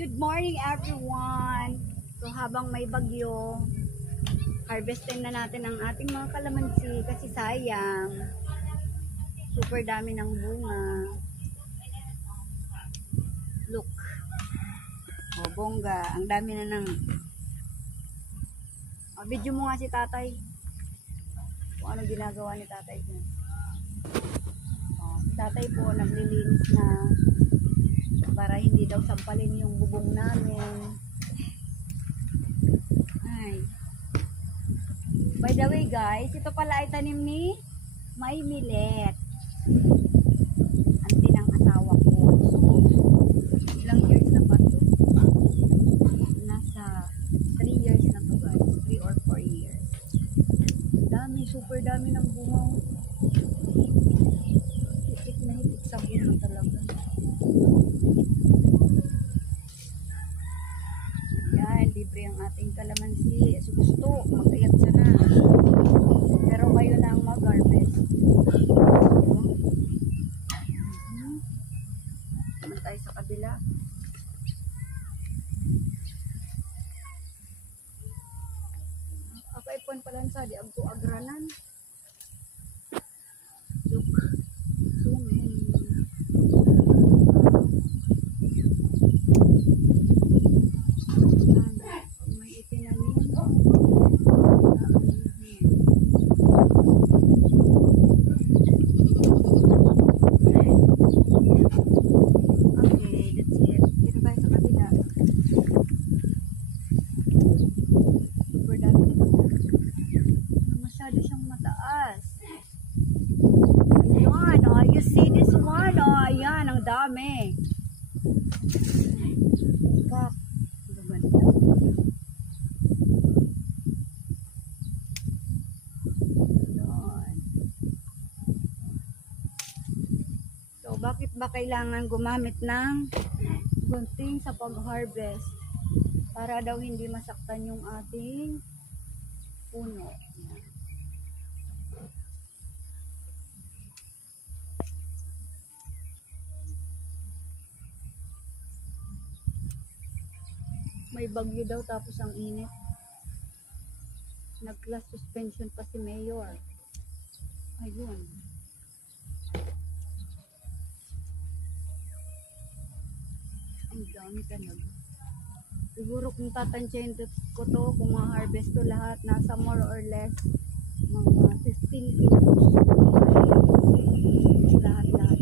Good morning everyone. So habang may bagyo, harvestin na natin ang ating mga kalamansi kasi sayang. Super dami ng bunga. Look. O bongga, ang dami na ng video mo nga si tatay. Kung ano ginagawa ni tatay dyan. Si tatay po naglilinis na para hindi daw sampalin yung bubong namin. Ay. By the way guys, ito pala ay tanim ni May Milet. Auntie ng asawa ko. So, ilang years na ba ito? Nasa 3 years na to guys. 3 or 4 years. Dami, super dami ng bunga. Higit na higit sa bunga talaga. Yan, libre ang ating kalamansi. So gusto, mag-ayat sana. Pero kayo na ang mag-harvest. Naman tayo sa kabila. Akaipon pala sa di agto agranan. Look. So many. May itinanim. Okay, that's it. Dito tayo sa kabila. Super dami nito. Masyado siyang mataas. Ayan, oh, you see this one? Oh, ayan, ang dami. Kak. So, bakit ba kailangan gumamit ng gunting sa pag-harvest? Para daw hindi masaktan yung ating puno. May bagyo daw tapos ang init. Nag-class suspension pa si Mayor. Ayun. Ang dami talaga. Siguro kung tatansyahin ko to, kung ma-harvest to lahat, nasa more or less mga 15 kilos. Lahat-lahat.